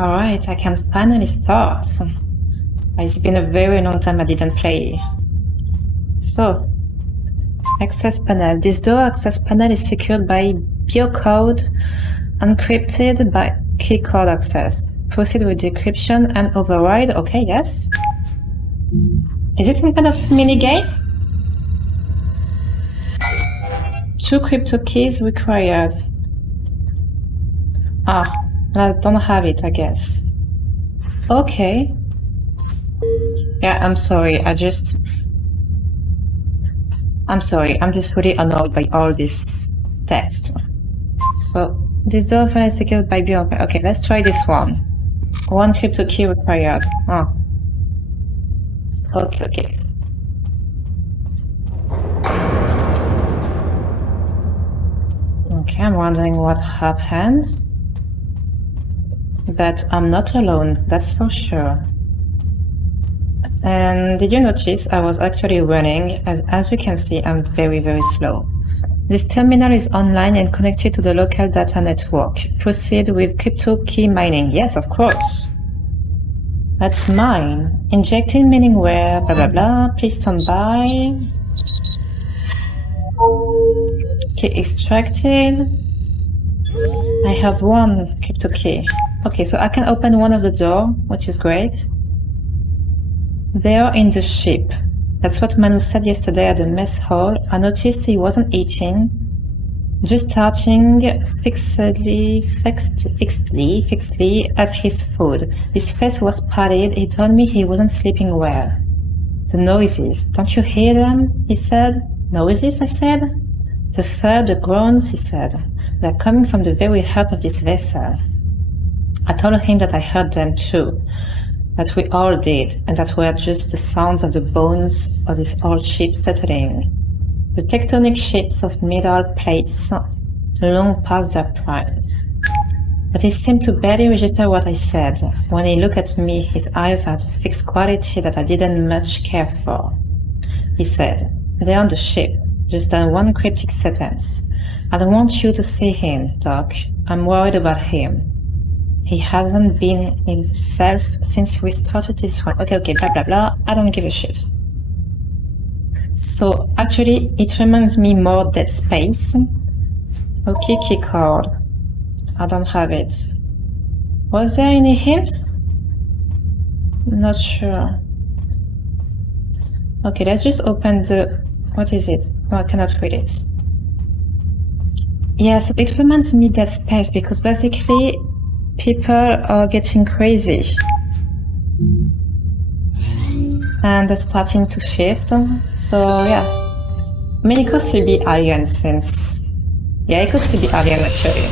Alright, I can finally start. It's been a very long time I didn't play. So, access panel. This door access panel is secured by biocode, encrypted by keycode access. Proceed with decryption and override. Okay, yes. Is it some kind of mini game? 2 crypto keys required. Ah, I don't have it, I guess. Okay. Yeah, I'm sorry. I'm just really annoyed by all this text. So, this door is secured by biocode. Okay, let's try this one. 1 crypto key required. Ah. Okay. Okay, I'm wondering what happened. But I'm not alone, that's for sure. And did you notice I was actually running? As you can see, I'm very, very slow. This terminal is online and connected to the local data network. Proceed with crypto key mining. Yes, of course. That's mine. Injecting meaning where, blah, blah, blah. Please stand by. Key extracted. I have 1 crypto key. Okay, so I can open one of the door, which is great. They are in the ship. That's what Manu said yesterday at the mess hall. I noticed he wasn't eating, just starting fixedly at his food. His face was pallid. He told me he wasn't sleeping well. The noises, don't you hear them? He said. Noises, I said. The third, the groans, he said. They're coming from the very heart of this vessel. I told him that I heard them too, that we all did, and that were just the sounds of the bones of this old ship settling. The tectonic shapes of metal plates long past their prime. But he seemed to barely register what I said. When he looked at me, his eyes had a fixed quality that I didn't much care for. He said, "They're on the ship," just that one cryptic sentence. "I don't want you to see him, Doc. I'm worried about him. He hasn't been himself since we started this one." Okay, blah, blah, blah. I don't give a shit. So, actually, it reminds me more Dead Space. Okay, key card. I don't have it. Was there any hint? Not sure. Okay, let's just open the... What is it? Oh, I cannot read it. Yeah, so it reminds me Dead Space because basically people are getting crazy and they're starting to shift. So yeah, I mean, it could still be alien since... Yeah, it could still be alien actually.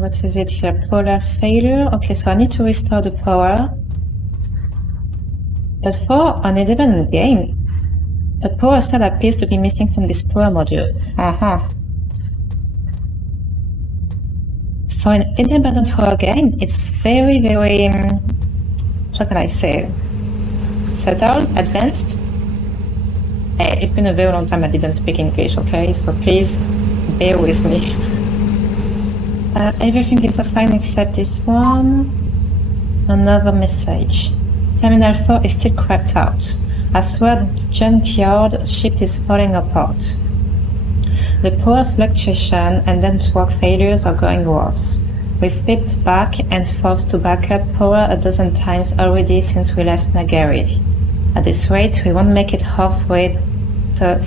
What is it here? Polar failure? Okay, so I need to restore the power. But for an independent game, a power cell appears to be missing from this power module. For an independent horror game, it's very, very... how can I say? Settled? Advanced? Hey, it's been a very long time I didn't speak English, okay? So please, bear with me. Everything is fine except this one. Another message. Terminal 4 is still crapped out. I swear the junkyard ship is falling apart. The power fluctuation and network failures are going worse. We flipped back and forth to back up power a dozen times already since we left Nagari. At this rate, we won't make it halfway to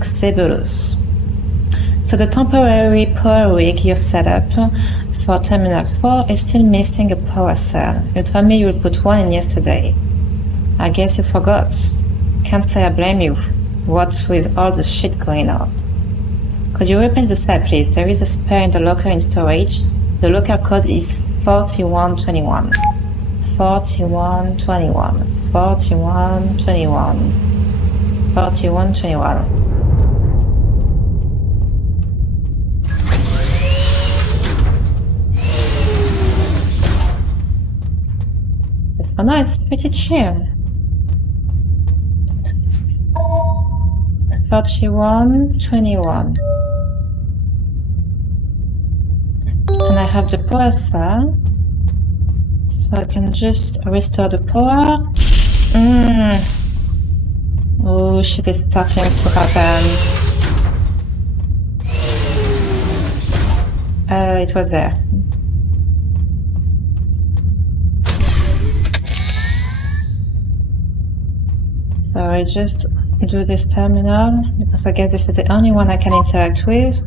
Xebulus. So the temporary power rig you set up for Terminal 4 is still missing a power cell. You told me you would put one in yesterday. I guess you forgot. Can't say I blame you, what with all the shit going on. Could you replace the cell, please? There is a spare in the locker in storage. The locker code is 4121. 4121. 4121. 4121. For now, it's pretty chill. 4121. And I have the power cell. So I can just restore the power. Oh, shit is starting to happen. It was there. So I just do this terminal, because I guess this is the only one I can interact with.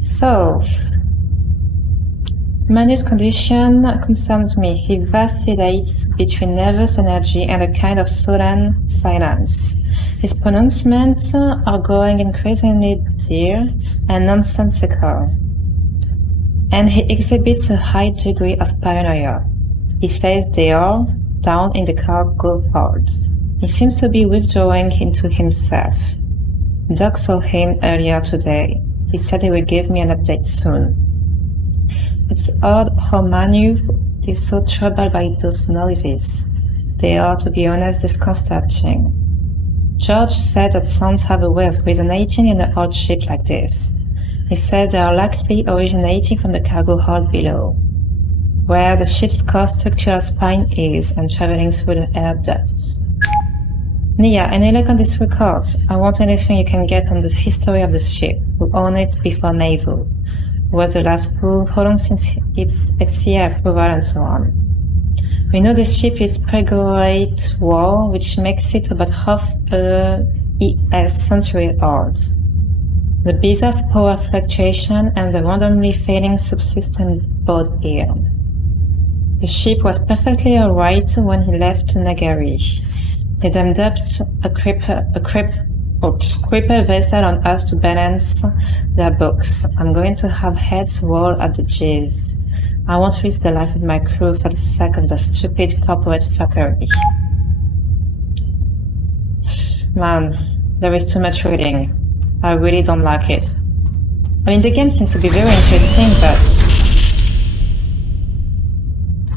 So, Manu's condition concerns me. He vacillates between nervous energy and a kind of sullen silence. His pronouncements are growing increasingly dear and nonsensical, and he exhibits a high degree of paranoia. He says they are down in the cargo hold. He seems to be withdrawing into himself. Doc saw him earlier today. He said he would give me an update soon. It's odd how Manu is so troubled by those noises. They are, to be honest, disconcerting. George said that sounds have a way of resonating in an old ship like this. He says they are likely originating from the cargo hold below, where the ship's core structural spine is, and traveling through the air ducts. Nia, any luck on these records? I want anything you can get on the history of the ship, who owned it before Naval, who was the last crew, how long since its FCA approval, and so on. We know the ship is pre-Great War, which makes it about half a century old. The bizarre power fluctuation and the randomly failing subsystem board here. The ship was perfectly alright when he left Nagari. He then dumped a creeper vessel on us to balance their books. I'm going to have heads roll at the J's. I won't risk the life of my crew for the sake of the stupid corporate fuckery. Man, there is too much reading. I really don't like it. I mean, the game seems to be very interesting, but...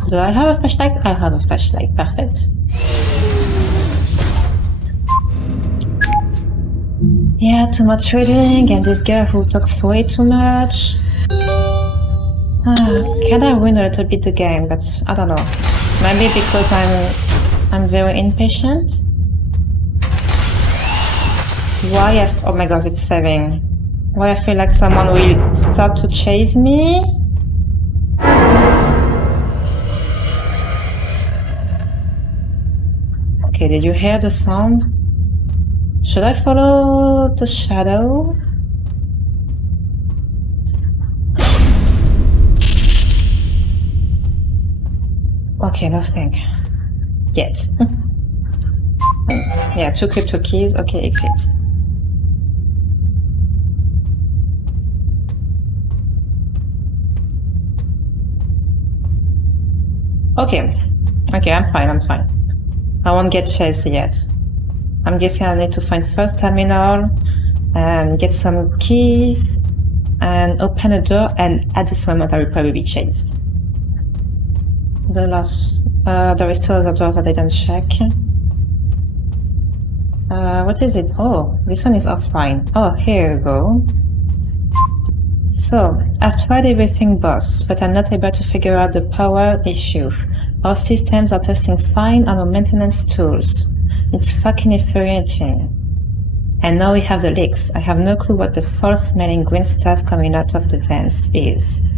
Do I have a flashlight? I have a flashlight. Perfect. Yeah, too much reading, and this girl who talks way too much. Kinda ruined a little bit the game, but I don't know. Maybe because I'm very impatient. Oh my god, it's saving. Why I feel like someone will start to chase me? Okay, did you hear the sound? Should I follow the shadow? Okay, nothing. Yet. Yeah, 2 crypto keys. Okay, exit. Okay, I'm fine. I won't get chased yet. I'm guessing I need to find first terminal and get some keys and open a door, and at this moment I will probably be chased. There is 2 other doors that I didn't check. What is it? Oh, this one is offline. Oh, here we go. So, I've tried everything, boss, but I'm not able to figure out the power issue. Our systems are testing fine on our maintenance tools. It's fucking infuriating. And now we have the leaks. I have no clue what the foul-smelling green stuff coming out of the vents is.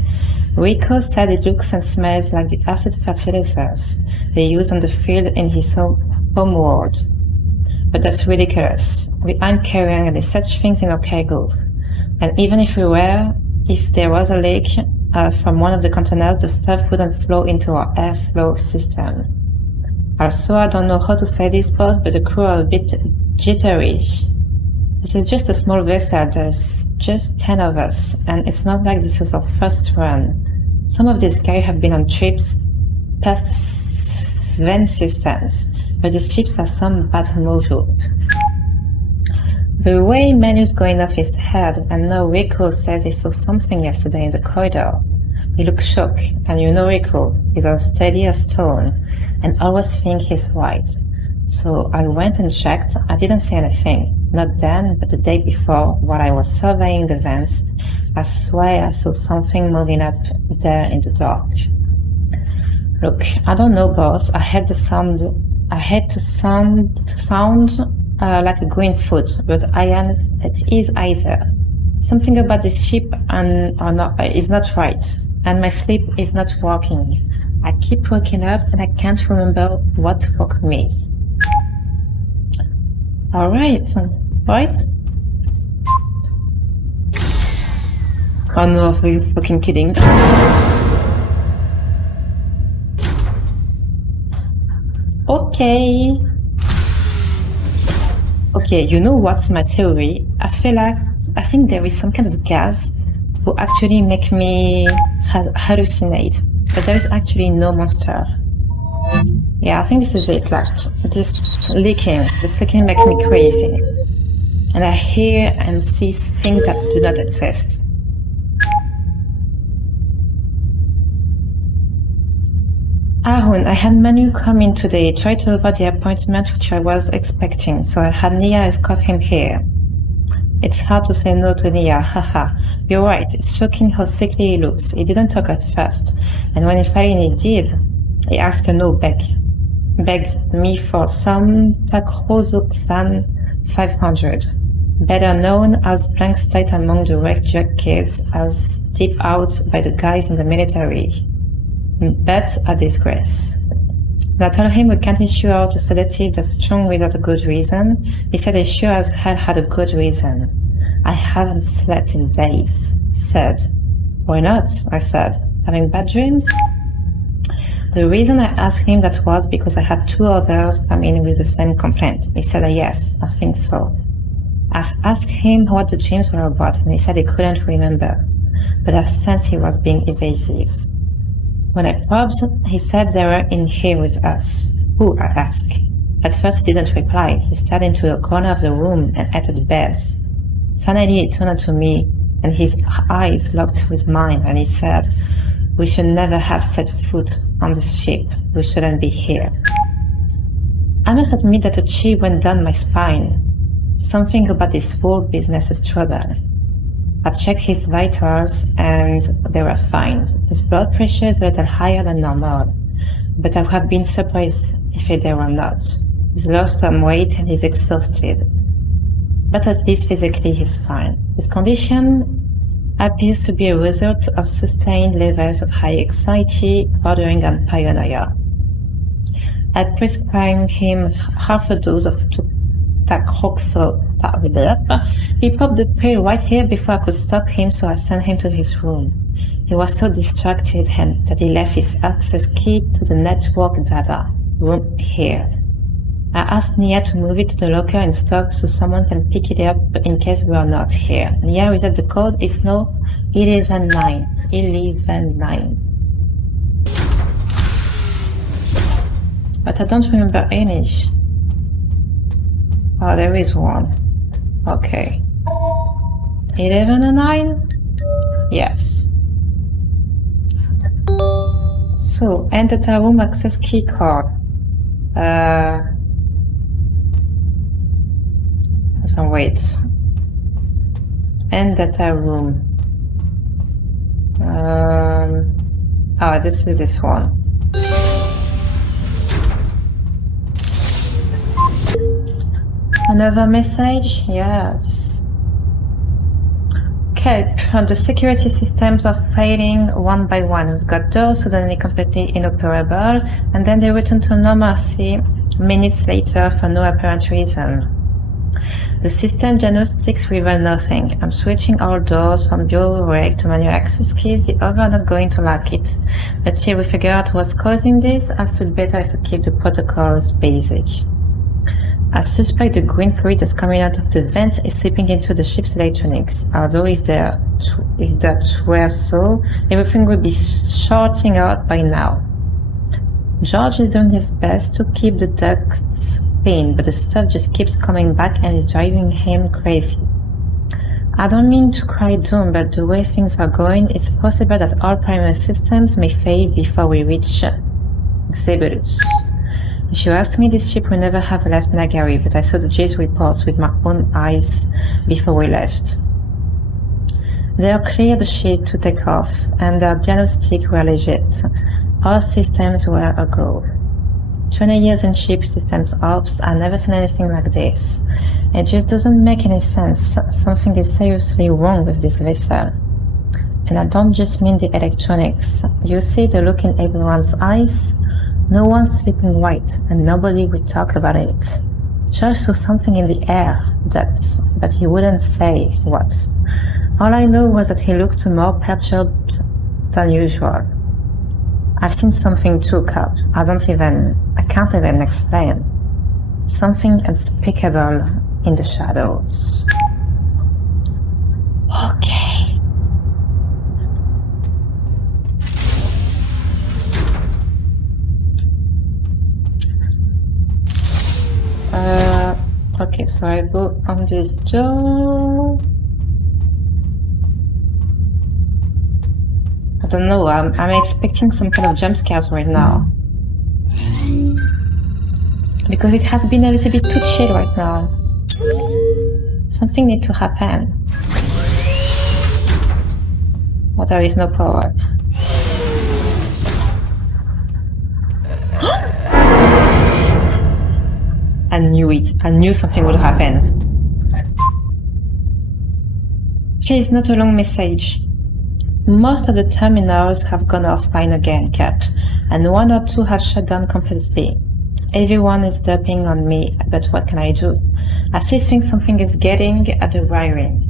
Rico said it looks and smells like the acid fertilizers they use on the field in his home world. But that's ridiculous. We aren't carrying any such things in our cargo. And even if we were, if there was a leak from one of the containers, the stuff wouldn't flow into our airflow system. Also, I don't know how to say this, boss, but the crew are a bit jittery. This is just a small vessel, there's just 10 of us, and it's not like this is our first run. Some of these guys have been on trips past Sven systems, but the ships are some bad mojo. The way Manu's going off his head, and now Rico says he saw something yesterday in the corridor. He looks shocked, and you know Rico is as steady as stone, and always think he's right. So I went and checked. I didn't see anything. Not then, but the day before, while I was surveying the vents, I swear I saw something moving up there in the dark. Look, I don't know, boss. I had to sound like a green foot, but it is either. Something about this ship is not right, and my sleep is not working. I keep waking up and I can't remember what woke me. Alright, right? Oh no, are you fucking kidding? Okay, you know what's my theory? I think there is some kind of gas who actually make me hallucinate, but there is actually no monster. Yeah, I think this is it, like, this leaking make me crazy. And I hear and see things that do not exist. Aaron, I had Manu come in today, try to avoid the appointment which I was expecting, so I had Nia escort him here. It's hard to say no to Nia, haha. You're right, it's shocking how sickly he looks. He didn't talk at first, and when he finally did, he asked a no begged me for some Takrozuxan 500, better known as blank state among the wrecked jet kids as tipped out by the guys in the military. But a disgrace. When I told him we can't issue out a sedative that's strong without a good reason, he said he sure as hell had a good reason. I haven't slept in days, he said. Why not? I said. Having bad dreams? The reason I asked him that was because I had 2 others come in with the same complaint. He said yes, I think so. I asked him what the dreams were about and he said he couldn't remember, but I sensed he was being evasive. When I probed, he said they were in here with us. Who? I asked. At first he didn't reply. He stared into the corner of the room and at the beds. Finally he turned to me and his eyes locked with mine and he said, "We should never have set foot on this ship. We shouldn't be here." I must admit that a chill went down my spine. Something about this whole business is trouble. I checked his vitals and they were fine. His blood pressure is a little higher than normal, but I would have been surprised if they were not. He's lost some weight and he's exhausted, but at least physically he's fine. His condition appears to be a result of sustained levels of high anxiety bordering on paranoia. I prescribed him half a dose of Takroxo. He popped the pill right here before I could stop him, so I sent him to his room. He was so distracted that he left his access key to the network data room here. I asked Nia to move it to the locker in stock so someone can pick it up in case we are not here. Nia reset the code. It's now 11-9. 11-9. But I don't remember any. Oh, there is one. Okay. 11-9? Yes. So, and data room access key card. So wait. And data room. This is this one. Another message? Yes. Kelp, the security systems are failing one by one. We've got doors suddenly completely inoperable, and then they return to normalcy minutes later for no apparent reason. The system diagnostics reveal nothing. I'm switching all doors from bureau reg to manual access keys. The other are not going to like it. But till we figure out what's causing this, I feel better if I keep the protocols basic. I suspect the green fluid that's coming out of the vent is seeping into the ship's electronics, although if that were so, everything would be shorting out by now. George is doing his best to keep the ducts clean, but the stuff just keeps coming back and is driving him crazy. I don't mean to cry doom, but the way things are going, it's possible that all primary systems may fail before we reach Xebulus. If you ask me, this ship will never have left Nagari, but I saw the J's reports with my own eyes before we left. They cleared the ship to take off, and their diagnostics were legit. All systems were a go. 20 years in ship systems ops, I've never seen anything like this. It just doesn't make any sense. Something is seriously wrong with this vessel. And I don't just mean the electronics. You see the look in everyone's eyes? No one's sleeping right, and nobody would talk about it. Josh saw something in the air, ducts, but he wouldn't say what. All I know was that he looked more perturbed than usual. I've seen something too, Cop. I can't even explain. Something unspeakable in the shadows. Okay. Okay, so I go on this door. I don't know, I'm expecting some kind of jump scares right now. Because it has been a little bit too chill right now. Something needs to happen. But there is no power. I knew it. I knew something would happen. Here is not a long message. Most of the terminals have gone offline again, Cap, and 1 or 2 have shut down completely. Everyone is dumping on me, but what can I do? I still think something is getting at the wiring.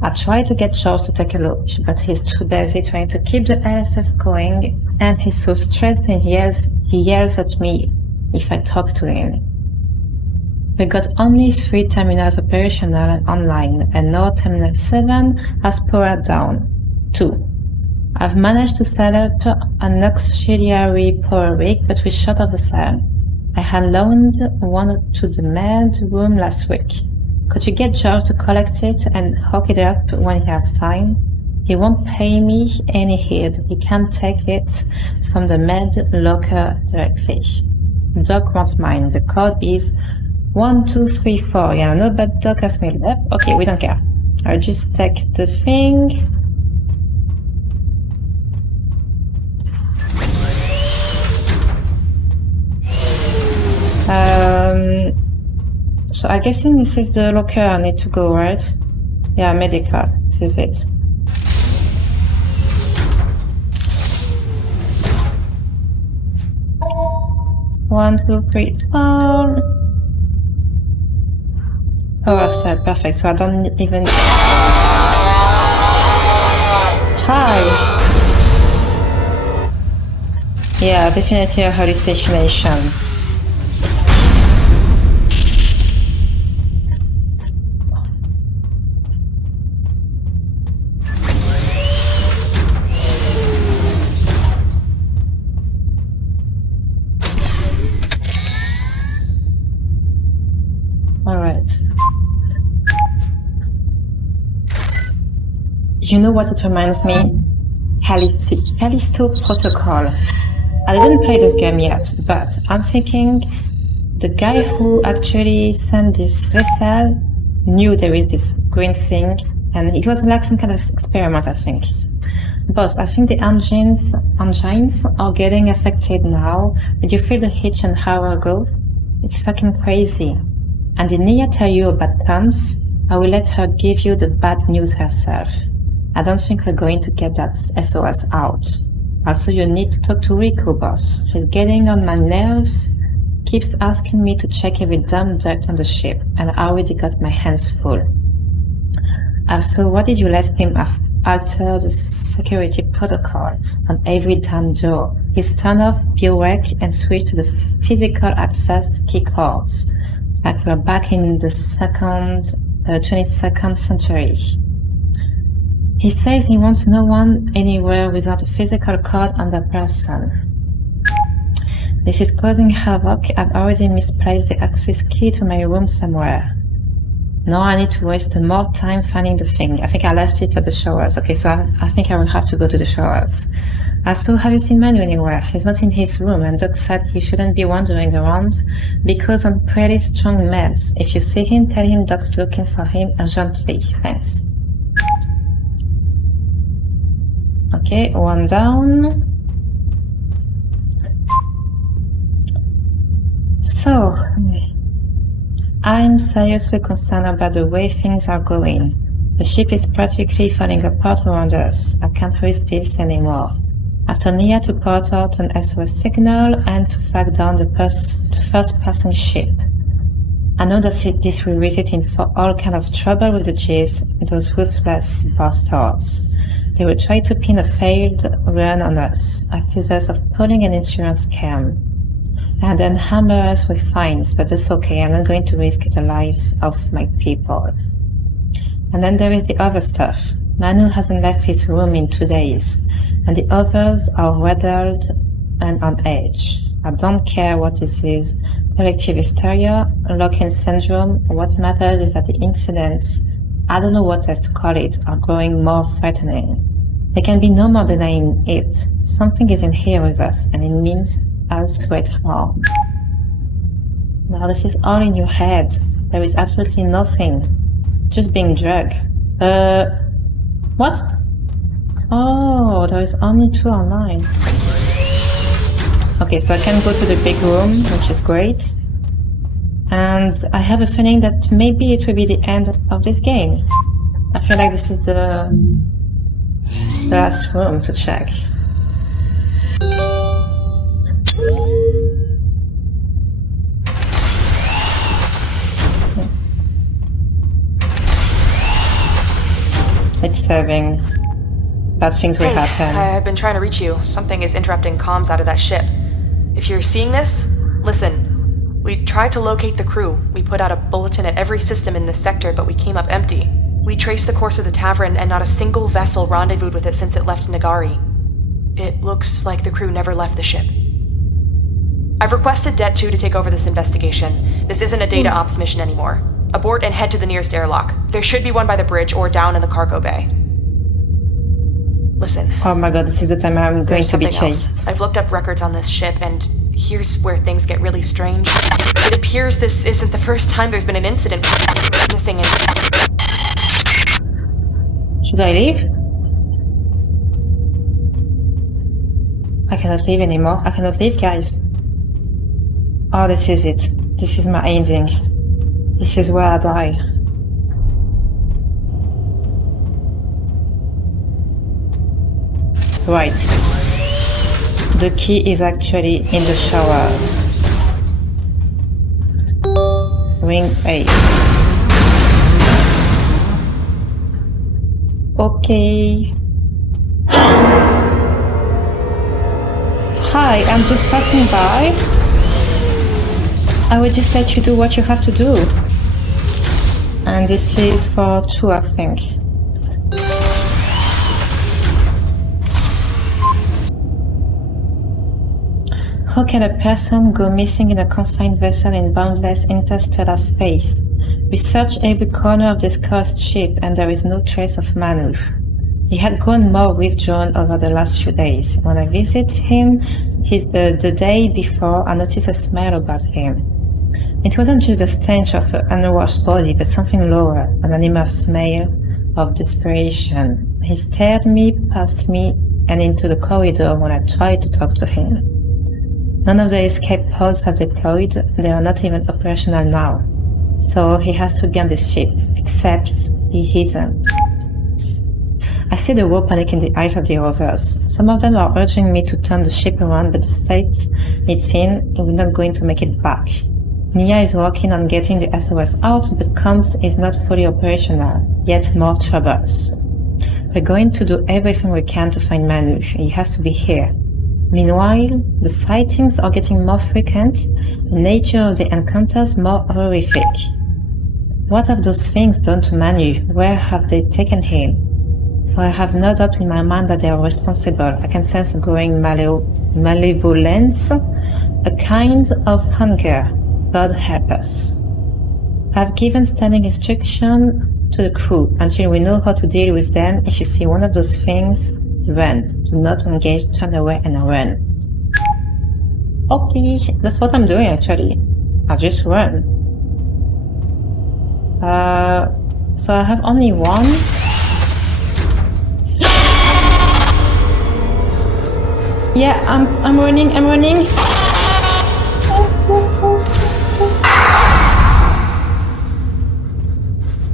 I try to get George to take a look, but he's too busy trying to keep the LSS going, and he's so stressed and he yells at me if I talk to him. We got only 3 terminals operational and online, and now Terminal 7 has powered down. 2. I've managed to set up an auxiliary power rig, but we shut off the cell. I had loaned one to the med room last week. Could you get George to collect it and hook it up when he has time? He won't pay me any heed. He can't take it from the med locker directly. Doc won't mind. The code is 1234. Yeah, no, but Doc has made it up. Okay, we don't care. I'll just take the thing. So I guessing this is the locker I need to go, right? Yeah, medical. This is it. One, two, three, four. Power cell, perfect. So I don't even. Hi. Yeah, definitely a hallucination. You know what it reminds me? Callisto Protocol. I didn't play this game yet, but I'm thinking the guy who actually sent this vessel knew there is this green thing, and it was like some kind of experiment, I think. Boss, I think the engines are getting affected now. Did you feel the hitch an hour ago? It's fucking crazy. And did Nia tell you about comms? I will let her give you the bad news herself. I don't think we're going to get that SOS out. Also, you need to talk to Rico, boss. He's getting on my nerves, keeps asking me to check every dumb duct on the ship, and I already got my hands full. Also, why did you let him alter the security protocol on every damn door? He's turned off BOEC and switched to the physical access key cards, like we're back in the 22nd century. He says he wants no one anywhere without a physical code on the person. This is causing havoc. I've already misplaced the access key to my room somewhere. Now I need to waste more time finding the thing. I think I left it at the showers. Okay, so I think I will have to go to the showers. Also, have you seen Manu anywhere? He's not in his room, and Doc said he shouldn't be wandering around because on pretty strong meds. If you see him, tell him Doc's looking for him urgently. Thanks. Okay, one down. So, I'm seriously concerned about the way things are going. The ship is practically falling apart around us. I can't risk this anymore. After Nia to port out an SOS signal and to flag down the first passing ship. I know that this will result in for all kind of trouble with the Jays, those ruthless bastards. They will try to pin a failed run on us, accuse us of pulling an insurance scam, and then hammer us with fines, but that's okay, I'm not going to risk the lives of my people. And then there is the other stuff. Manu hasn't left his room in 2 days, and the others are rattled and on edge. I don't care what this is, collective hysteria, lock-in syndrome. What matters is that the incidents, I don't know what else to call it, are growing more threatening. There can be no more denying it. Something is in here with us, and it means us great harm. Now this is all in your head. There is absolutely nothing. Just being drugged. What? Oh, there is only 2 online. Okay, so I can go to the big room, which is great. And I have a feeling that maybe it will be the end of this game. I feel like this is the last room to check. It's serving. Bad things will happen. I've been trying to reach you. Something is interrupting comms out of that ship. If you're seeing this, listen. We tried to locate the crew. We put out a bulletin at every system in this sector, but we came up empty. We traced the course of the tavern, and not a single vessel rendezvoused with it since it left Nagari. It looks like the crew never left the ship. I've requested Det 2 to take over this investigation. This isn't a data ops mission anymore. Abort and head to the nearest airlock. There should be one by the bridge or down in the cargo bay. Listen. Oh my god, this is the time I'm going to be chased. Else. I've looked up records on this ship, and here's where things get really strange. It appears this isn't the first time there's been an incident missing and... Should I leave? I cannot leave anymore. I cannot leave, guys. Oh, this is it. This is my ending. This is where I die. Right. The key is actually in the showers. Ring 8. Okay. Hi, I'm just passing by. I will just let you do what you have to do. And this is for 2, I think. How can a person go missing in a confined vessel in boundless interstellar space? We searched every corner of this cursed ship and there is no trace of Manu. He had grown more withdrawn over the last few days. When I visited him the day before, I noticed a smell about him. It wasn't just the stench of an unwashed body, but something lower, an animal smell of desperation. He stared past me, and into the corridor when I tried to talk to him. None of the escape pods have deployed, they are not even operational now. So he has to be on the ship, except he isn't. I see the raw panic in the eyes of the others. Some of them are urging me to turn the ship around, but the state it's in, we're not going to make it back. Nia is working on getting the SOS out, but comms is not fully operational, yet more troubles. We're going to do everything we can to find Manu. He has to be here. Meanwhile, the sightings are getting more frequent, the nature of the encounters more horrific. What have those things done to Manu? Where have they taken him? For I have no doubt in my mind that they are responsible. I can sense a growing malevolence, a kind of hunger. God help us. I've given standing instruction to the crew until we know how to deal with them. If you see one of those things, run. Do not engage, turn away and run. Okay, that's what I'm doing actually. I just run. So I have only one. Yeah, I'm running.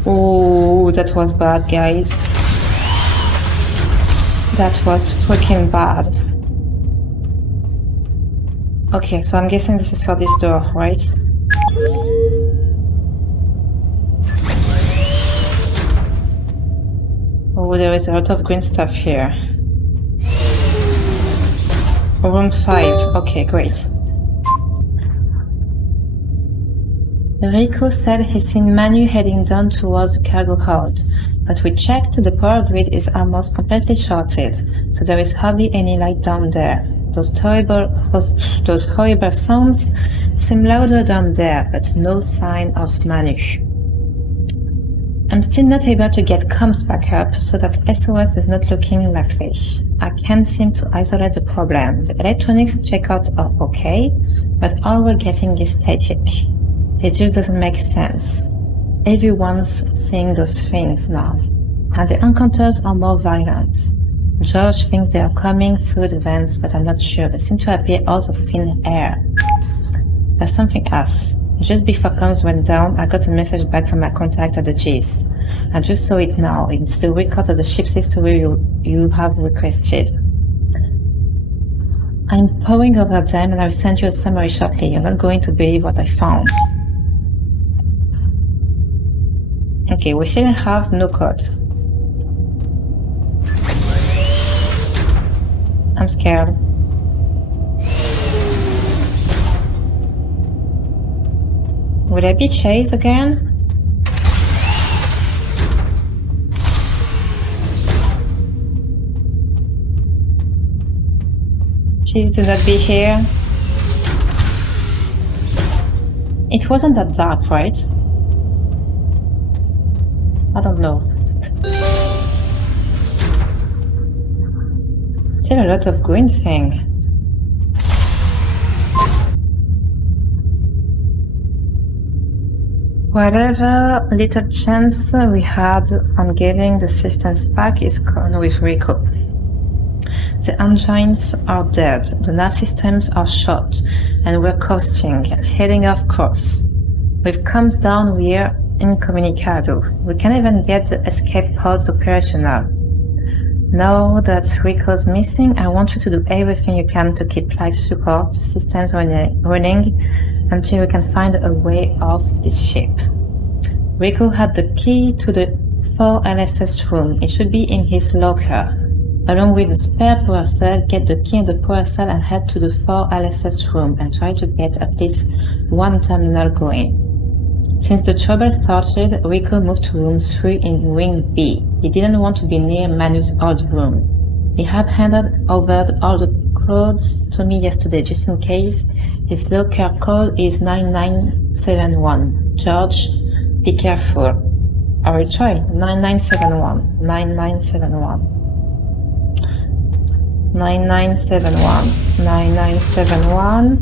Oh, that was bad, guys. That was freaking bad. Okay, so I'm guessing this is for this door, right? Oh, there is a lot of green stuff here. Room 5. Okay, great. Rico said he's seen Manu heading down towards the cargo hold, but we checked, the power grid is almost completely shorted, so there is hardly any light down there. Those horrible sounds seem louder down there, but no sign of Manu. I'm still not able to get comms back up, so that SOS is not looking likely. I can't seem to isolate the problem. The electronics checkouts are okay, but all we're getting is static. It just doesn't make sense. Everyone's seeing those things now, and the encounters are more violent. George thinks they are coming through the vents, but I'm not sure. They seem to appear out of thin air. There's something else. Just before comms went down, I got a message back from my contact at the G's. I just saw it now. It's the record of the ship's history you have requested. I'm poring over them and I'll send you a summary shortly. You're not going to believe what I found. Okay, we still have no code. I'm scared. Will I be chased again? Please do not be here. It wasn't that dark, right? I don't know. Still a lot of green thing. Whatever little chance we had on getting the systems back is gone with Rico. The engines are dead, the nav systems are shot, and we're coasting, heading off course. With comms down, we're incommunicado. We can't even get the escape pods operational. Now that Rico's missing, I want you to do everything you can to keep life support systems running until we can find a way off this ship. Rico had the key to the 4 LSS room. It should be in his locker. Along with a spare power cell, get the key in the power cell and head to the 4 LSS room and try to get at least one terminal going. Since the trouble started, Rico moved to room 3 in Wing B. He didn't want to be near Manu's old room. He had handed over all the codes to me yesterday, just in case. His locker code is 9971. George, be careful. I will try. 9971. 9971. 9971. 9971.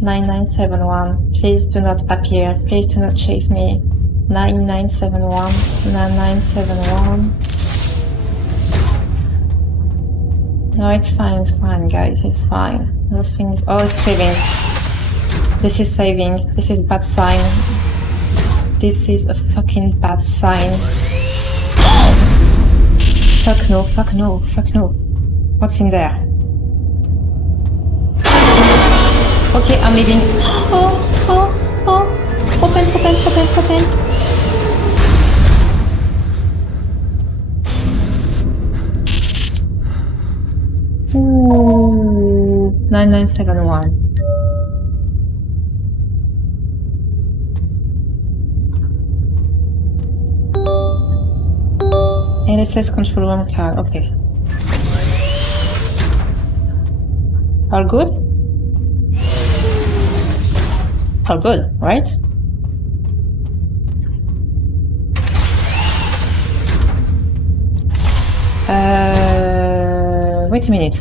9971. Please do not appear. Please do not chase me. 9971. 9971. No, it's fine, guys, it's fine. Nothing is... Oh, it's saving. This is saving. This is bad sign. This is a fucking bad sign. Fuck no, fuck no, fuck no. What's in there? Okay, I'm leaving. Oh. Open. Ooh, 9971. LSS control room card, okay. All good? All good, right? Wait a minute.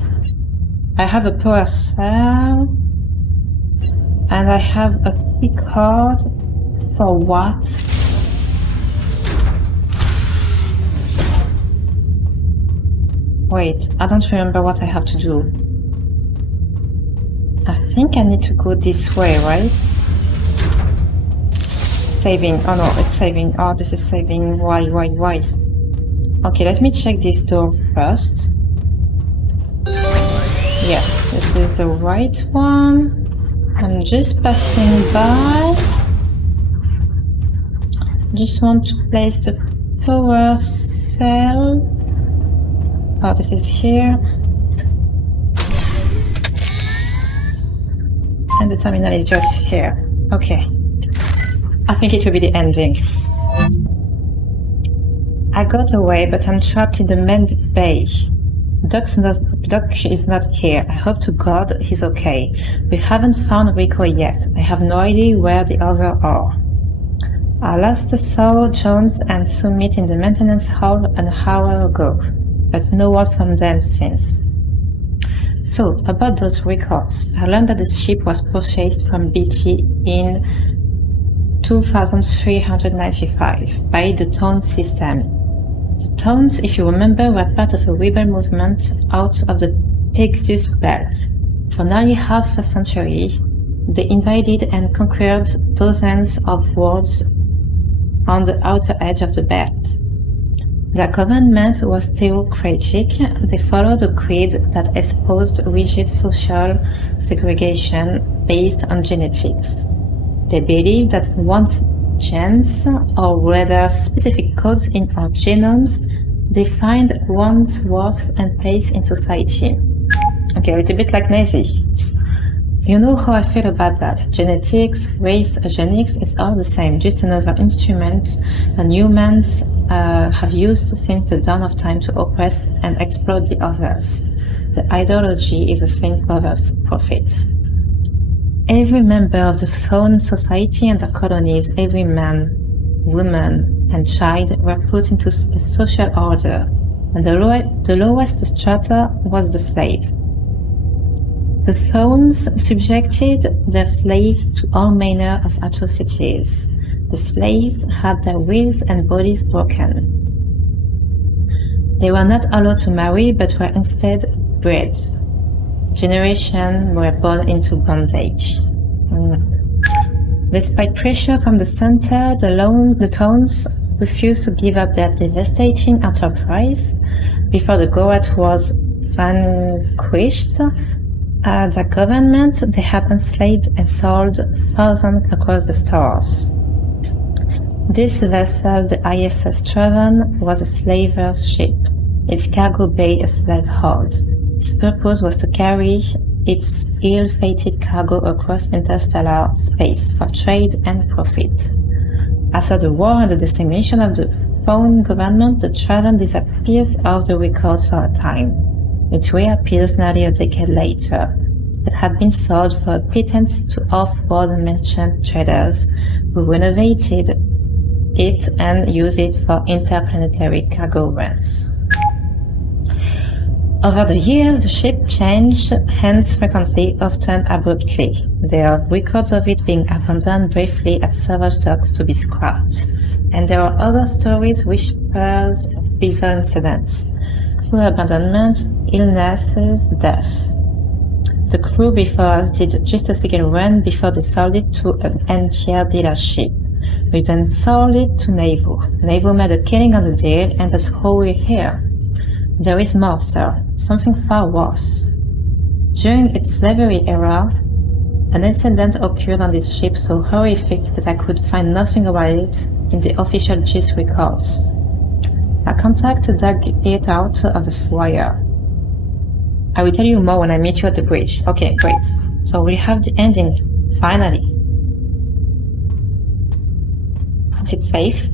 I have a power cell and I have a key card for what? Wait, I don't remember what I have to do. I think I need to go this way, right? Saving. Oh no, it's saving. Oh, this is saving. Why? Okay, let me check this door first. Yes, this is the right one. I'm just passing by. Just want to place the power cell. Oh, this is here. And the terminal is just here. Okay. I think it will be the ending. I got away, but I'm trapped in the main bay. Doc is not here. I hope to God he's okay. We haven't found Rico yet. I have no idea where the others are. I last saw Jones and Summit in the maintenance hall an hour ago, but no word from them since. So, about those records, I learned that the ship was purchased from BT in 2395 by the Tone system. The Tones, if you remember, were part of a rebel movement out of the Pegasus Belt. For nearly half a century, they invaded and conquered dozens of worlds on the outer edge of the belt. Their government was theocratic. They followed a creed that espoused rigid social segregation based on genetics. They believed that one's genes, or rather specific codes in our genomes, defined one's worth and place in society. Okay, a little bit like Nazi. You know how I feel about that. Genetics, race, eugenics, it's all the same, just another instrument that humans have used since the dawn of time to oppress and exploit the others. The ideology is a thing covered for profit. Every member of the Thone Society and the colonies, every man, woman, and child were put into a social order, and the lowest strata was the slave. The Thones subjected their slaves to all manner of atrocities. The slaves had their wills and bodies broken. They were not allowed to marry, but were instead bred. Generations were born into bondage. Despite pressure from the center, the Thones refused to give up their devastating enterprise. Before the Goat was vanquished, the government, they had enslaved and sold thousands across the stars. This vessel, the ISS Traven, was a slaver ship, its cargo bay a slave hold. Its purpose was to carry its ill-fated cargo across interstellar space for trade and profit. After the war and the decimation of the Thone government, the Traven disappears off the records for a time. It reappears nearly a decade later. It had been sold for a pittance to off-world merchant traders who renovated it and used it for interplanetary cargo runs. Over the years, the ship changed hands frequently, often abruptly. There are records of it being abandoned briefly at savage docks to be scrapped. And there are other stories whispers of bizarre incidents. Through abandonment, illnesses, death. The crew before us did just a second run before they sold it to an entire dealership. We then sold it to Naval. Naval made a killing on the deal, and that's how we're here. There is more, sir. Something far worse. During its slavery era, an incident occurred on this ship so horrific that I could find nothing about it in the official GIS records. I contacted dug it out of the wire. I will tell you more when I meet you at the bridge. Okay, great. So we have the ending. Finally. Is it safe?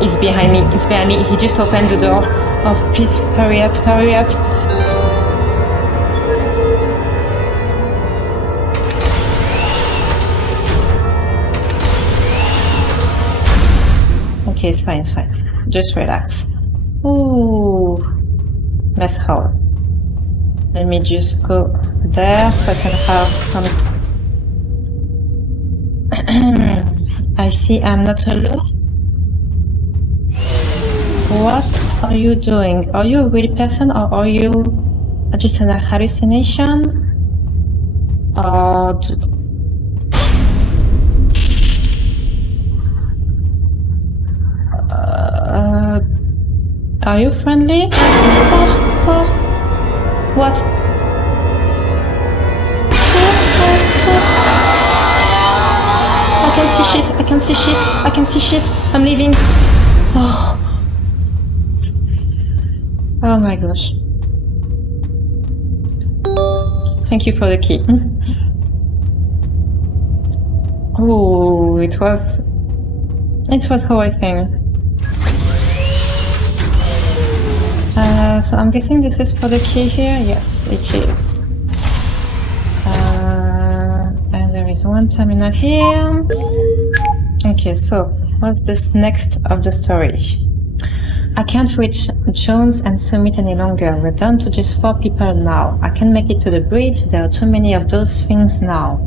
It's behind me. It's behind me. He just opened the door. Oh, please, hurry up, hurry up. Okay, it's fine, it's fine. Just relax. Ooh. Mess hall. Let me just go there so I can have some... I see I'm not alone. What are you doing? Are you a real person or are you just an hallucination? Or are you friendly? Oh. What? I can see shit. I can see shit. I can see shit. I'm leaving. Oh. Oh my gosh. Thank you for the key. Oh, it was horrifying. So I'm guessing this is for the key here? Yes, it is. And there is one terminal here. Okay, so what's this next of the story? I can't reach Jones and Summit any longer. We're down to just 4 people now. I can't make it to the bridge. There are too many of those things now.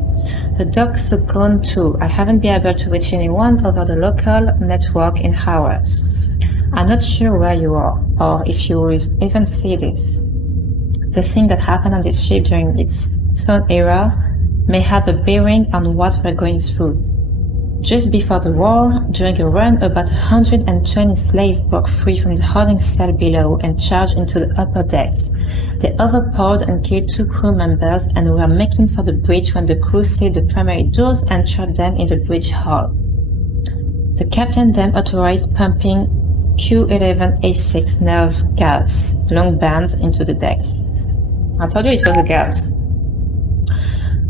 The docks are gone too. I haven't been able to reach anyone over the local network in hours. I'm not sure where you are, or if you will even see this. The thing that happened on this ship during its Thawne era may have a bearing on what we're going through. Just before the war, during a run, about 120 slaves broke free from the holding cell below and charged into the upper decks. They overpowered and killed 2 crew members and were making for the bridge when the crew sealed the primary doors and shot them in the bridge hall. The captain then authorized pumping Q11A6 nerve gas, long band, into the decks. I told you it was a gas.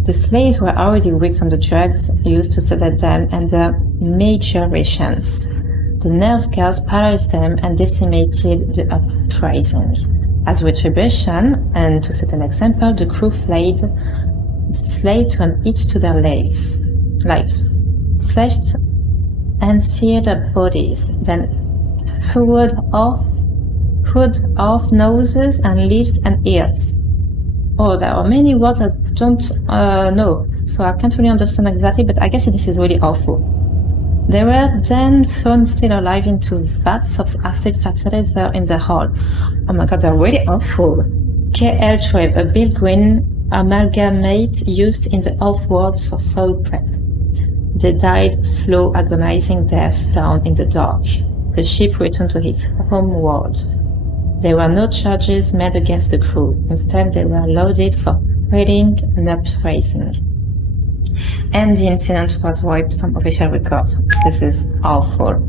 The slaves were already weak from the drugs used to sedate them and their major rations. The nerve gas paralyzed them and decimated the uprising. As retribution, and to set an example, the crew flayed the slaves to each to their lives, slashed and seared their bodies, then hewed off noses and lips and ears. Oh, there are many words I don't know, so I can't really understand exactly, but I guess this is really awful. They were then thrown still alive into vats of acid fertilizer in the hall. Oh my god, they're really awful. KL-12, a Bill Green amalgamate used in the off-worlds for soul prep. They died slow, agonizing deaths down in the dark. The ship returned to its home world. There were no charges made against the crew. Instead, they were loaded for spreading an uprising. And the incident was wiped from official record. This is awful.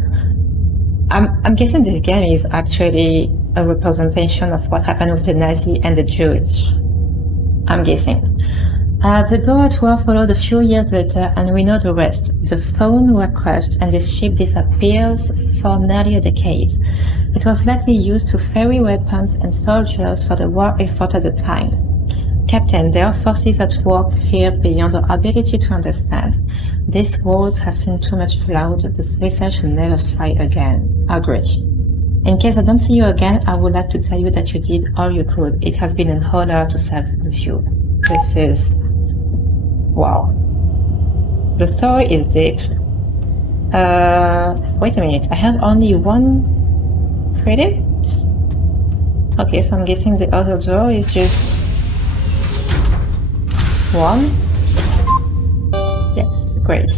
I'm guessing this game is actually a representation of what happened with the Nazi and the Jewish. I'm guessing. The Goat War followed a few years later, and we know the rest. The Thawne were crushed, and the ship disappears for nearly a decade. It was likely used to ferry weapons and soldiers for the war effort at the time. Captain, there are forces at work here beyond our ability to understand. These walls have seen too much blood. This vessel should never fly again. Agree. In case I don't see you again, I would like to tell you that you did all you could. It has been an honor to serve with you. This is... wow. The story is deep. Wait a minute. I have only one credit? Okay, so I'm guessing the other door is just... one? Yes, great.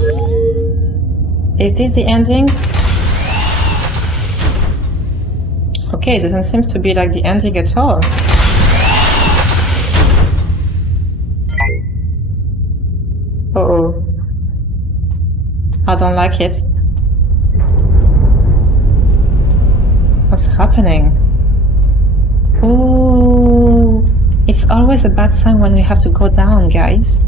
Is this the ending? Okay, it doesn't seem to be like the ending at all. Uh-oh. I don't like it. What's happening? Oh, it's always a bad sign when we have to go down, guys.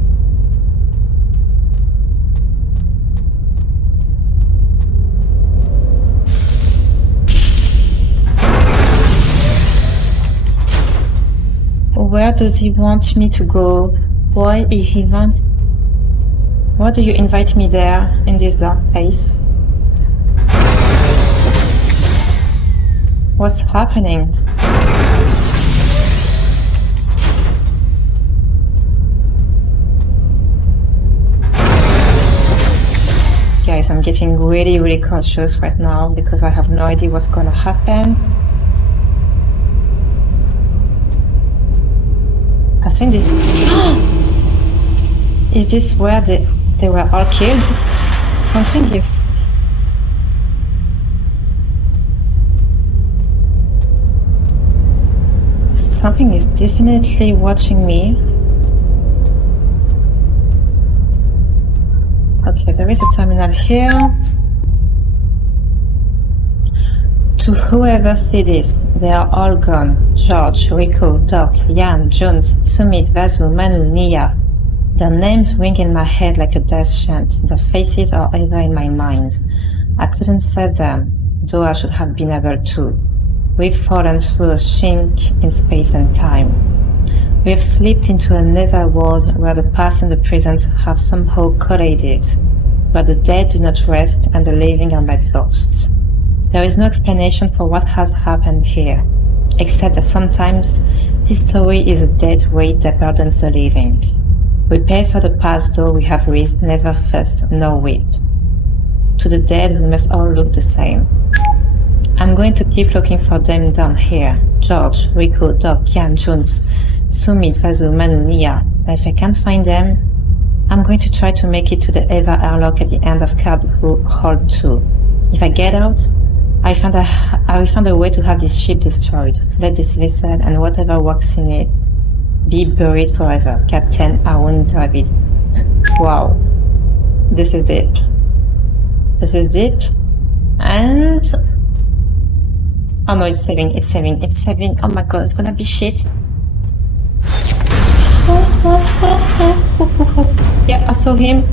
Where does he want me to go? Why do you invite me there in this dark place? What's happening? guys, I'm getting really, really cautious right now because I have no idea what's gonna happen. I think this... Is this where they were all killed? Something is... Something is definitely watching me. Okay, there is a terminal here. To whoever see this, they are all gone. George, Rico, Doc, Jan, Jones, Sumit, Vasu, Manu, Nia. Their names ring in my head like a death chant. Their faces are ever in my mind. I couldn't say them, though I should have been able to. We've fallen through a chink in space and time. We have slipped into another world where the past and the present have somehow collided, where the dead do not rest and the living are like ghosts. There is no explanation for what has happened here, except that sometimes history is a dead weight that burdens the living. We pay for the past, though we have raised never fussed nor weep. To the dead we must all look the same. I'm going to keep looking for them down here. George, Rico, Doc, Jan, Jones, Sumit, Vasu, Manu, Nia. And if I can't find them, I'm going to try to make it to the Eva airlock at the end of Card Hall 2. If I get out, I will find a way to have this ship destroyed. Let this vessel and whatever works in it be buried forever. Captain Aaron David. Wow. This is deep. This is deep. And... Oh no, it's saving, it's saving, it's saving. Oh my god, it's gonna be shit. Yeah, I saw him.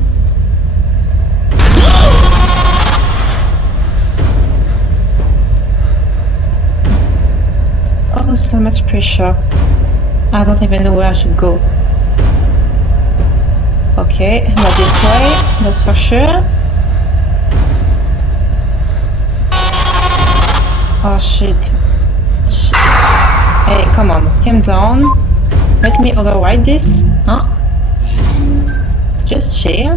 Oh, so much pressure. I don't even know where I should go. Okay, not this way, that's for sure. Oh shit. Shit. Hey, come on, calm down. Let me override this. Huh? Just chill.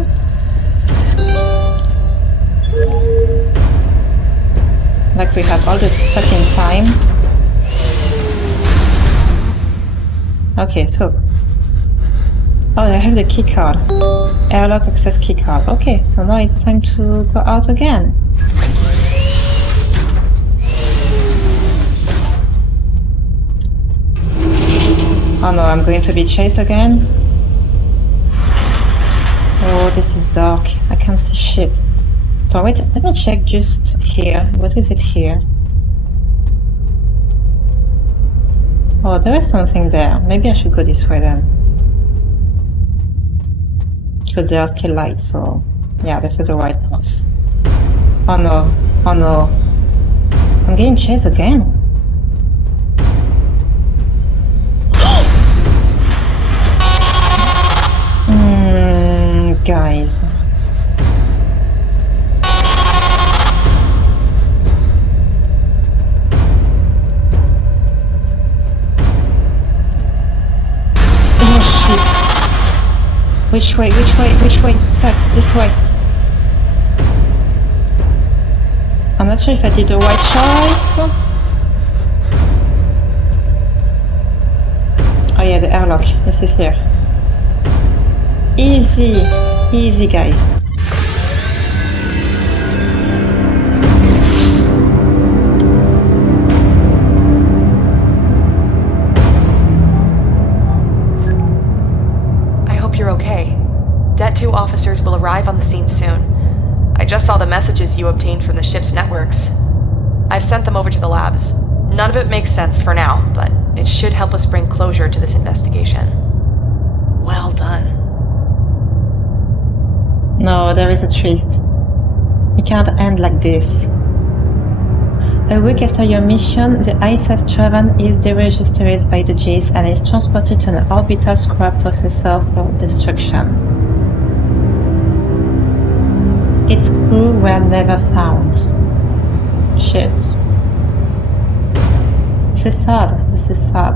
Like we have all the fucking time. Okay, so... Oh, I have the key card. Airlock access key card. Okay, so now it's time to go out again. Oh no, I'm going to be chased again. Oh, this is dark. I can't see shit. So wait, let me check just here. What is it here? Oh, there is something there. Maybe I should go this way then. Because there are still lights, so... Yeah, this is the right house. Oh no. Oh no. I'm getting chased again. Guys. Oh shit. Which way? Which way? Which way? Fuck, this way. I'm not sure if I did the right choice. Oh yeah, the airlock. This is here. Easy. Easy, guys. I hope you're okay. Det 2 officers will arrive on the scene soon. I just saw the messages you obtained from the ship's networks. I've sent them over to the labs. None of it makes sense for now, but it should help us bring closure to this investigation. Well done. No, there is a twist. It can't end like this. A week after your mission, the ISS Travan is deregistered by the Jace and is transported to an orbital scrap processor for destruction. Its crew were never found. Shit. This is sad. This is sad.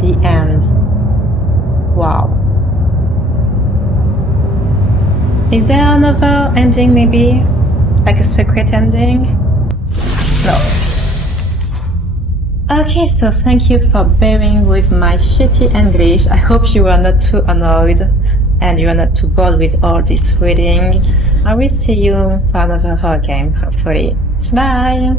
The end. Wow. Is there another ending maybe? Like a secret ending? No. Okay, so thank you for bearing with my shitty English. I hope you are not too annoyed and you are not too bored with all this reading. I will see you for another horror game, hopefully. Bye!